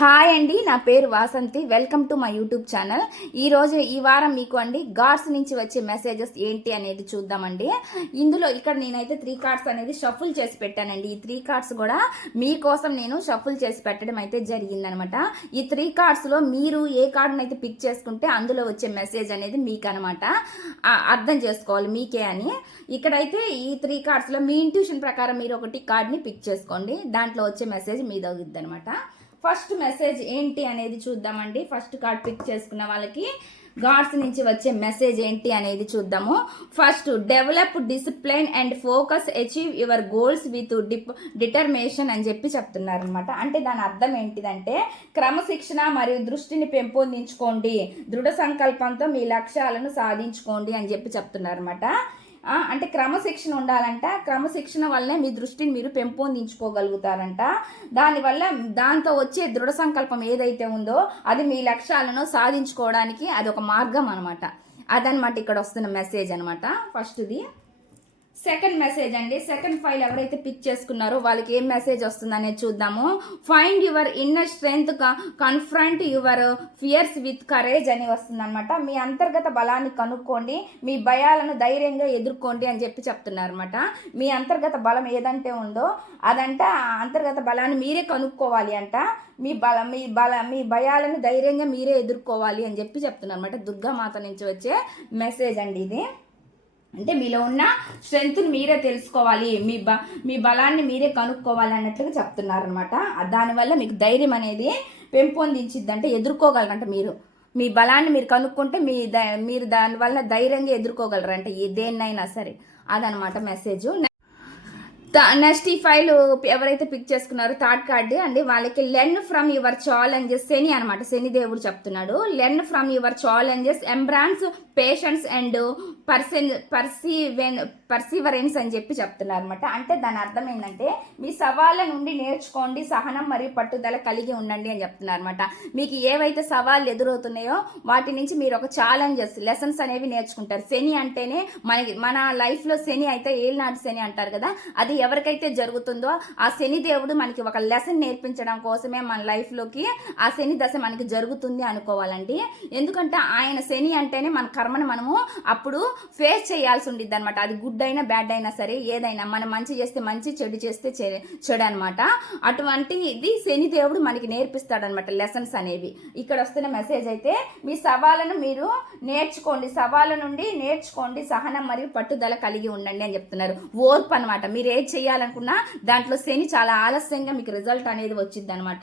Hi అండి, నా పేరు Vasanthi. Welcome to my YouTube channel. ఈ వారం మీకు గాడ్స్ నుంచి వచ్చే మెసేజెస్ ఏంటి అనేది చూద్దామండి. ఇందులో ఇక్కడ నేనైతే 3 కార్డ్స్ అనేది షఫుల్ చేసి పెట్టానండి. ఈ 3 కార్డ్స్ కూడా మీకోసం నేను షఫుల్ చేసి పెట్టడం అయితే జరిగిందనమాట. ఈ 3 కార్డ్స్లో మీరు ఏ కార్డును అయితే పిక్ చేసుకుంటే అందులో వచ్చే మెసేజ్ అనేది మీకు అనమాట అర్థం చేసుకోవాలి, మీకే అని. ఇక్కడైతే ఈ 3 కార్డ్స్లో మీ ఇంట్యూషన్ ప్రకారం మీరు ఒకటి కార్డ్ని పిక్ చేసుకోండి, దాంట్లో వచ్చే మెసేజ్ మీది అవుద్ది అనమాట. ఫస్ట్ మెసేజ్ ఏంటి అనేది చూద్దామండి. ఫస్ట్ కార్డ్ పిక్ చేసుకున్న వాళ్ళకి గాడ్స్ నుంచి వచ్చే మెసేజ్ ఏంటి అనేది చూద్దాము. First, develop discipline and focus, achieve your goals with determination అని చెప్తున్నారు అనమాట. అంటే దాని అర్థం ఏంటిదంటే, క్రమశిక్షణ మరియు దృష్టిని పెంపొందించుకోండి, దృఢ సంకల్పంతో మీ లక్ష్యాలను సాధించుకోండి అని చెప్తున్నారు అనమాట. అంటే క్రమశిక్షణ ఉండాలంట. క్రమశిక్షణ వల్లనే మీ దృష్టిని మీరు పెంపొందించుకోగలుగుతారంట. దానివల్ల దాంతో వచ్చే దృఢ సంకల్పం ఏదైతే ఉందో అది మీ లక్ష్యాలను సాధించుకోవడానికి అది ఒక మార్గం అనమాట. అదనమాట ఇక్కడ వస్తున్న మెసేజ్ అనమాట ఫస్ట్ది. సెకండ్ మెసేజ్ అండి. సెకండ్ ఫైల్ ఎవరైతే పిక్ చేసుకున్నారో వాళ్ళకి ఏం మెసేజ్ వస్తుందనేది చూద్దాము. Find your inner strength, confront your fears with courage అని వస్తుంది అనమాట. మీ అంతర్గత బలాన్ని కనుక్కోండి, మీ భయాలను ధైర్యంగా ఎదుర్కోండి అని చెప్తున్నారు అనమాట. మీ అంతర్గత బలం ఏదంటే ఉందో అదంట, అంతర్గత బలాన్ని మీరే కనుక్కోవాలి అంట. మీ భయాలను ధైర్యంగా మీరే ఎదుర్కోవాలి అని చెప్తున్నారు అనమాట. దుర్గామాత నుంచి వచ్చే మెసేజ్ అండి ఇది. అంటే మీలో ఉన్న స్ట్రెంగ్త్ని మీరే తెలుసుకోవాలి, మీ బలాన్ని మీరే కనుక్కోవాలి అన్నట్లుగా చెప్తున్నారు అనమాట. దానివల్ల మీకు ధైర్యం అనేది పెంపొందించిద్ది. అంటే ఎదుర్కోగలరంట. మీ బలాన్ని మీరు కనుక్కుంటే మీరు దానివల్ల ధైర్యంగా ఎదుర్కోగలరంట దేన్నైనా సరే. అదనమాట మెసేజ్. నెక్స్ట్ ఈ ఫైల్ ఎవరైతే పిక్ చేసుకున్నారో థర్డ్ కార్డ్ అండి, వాళ్ళకి learn from your challenges, Shani అనమాట. శని దేవుడు చెప్తున్నాడు, learn from your challenges, embrace patience and perseverance అని చెప్తున్నారు అనమాట. అంటే దాని అర్థం ఏంటంటే, మీ సవాళ్ళ నుండి నేర్చుకోండి, సహనం మరియు పట్టుదల కలిగి ఉండండి అని చెప్తున్నారు అనమాట. మీకు ఏవైతే సవాళ్ళు ఎదురవుతున్నాయో వాటి నుంచి మీరు ఒక ఛాలెంజెస్, లెసన్స్ అనేవి నేర్చుకుంటారు. శని అంటేనే మన లైఫ్లో శని అయితే ఏళ్ళనాటి శని అంటారు కదా, అది ఎవరికైతే జరుగుతుందో ఆ శని దేవుడు మనకి ఒక లెసన్ నేర్పించడం కోసమే మన లైఫ్లోకి ఆ శని దశ మనకి జరుగుతుంది అనుకోవాలండి. ఎందుకంటే ఆయన శని అంటేనే మన కర్మను మనము అప్పుడు ఫేస్ చేయాల్సి ఉండిద్ది అనమాట. అది గుడ్ అయినా బ్యాడ్ అయినా సరే, ఏదైనా మనం మంచి చేస్తే మంచి, చెడు చేస్తే చెడు అనమాట. అటువంటి ఇది శని దేవుడు మనకి నేర్పిస్తాడనమాట లెసన్స్ అనేవి. ఇక్కడ వస్తున్న మెసేజ్ అయితే, మీ సవాళ్ళను మీరు నేర్చుకోండి, సవాళ్ళ నుండి నేర్చుకోండి, సహనం మరియు పట్టుదల కలిగి ఉండండి అని చెప్తున్నారు. ఓర్పు అనమాట. మీరు ఏది చేయాలనుకున్నా దాంట్లో శని చాలా ఆలస్యంగా మీకు రిజల్ట్ అనేది వచ్చింది అనమాట.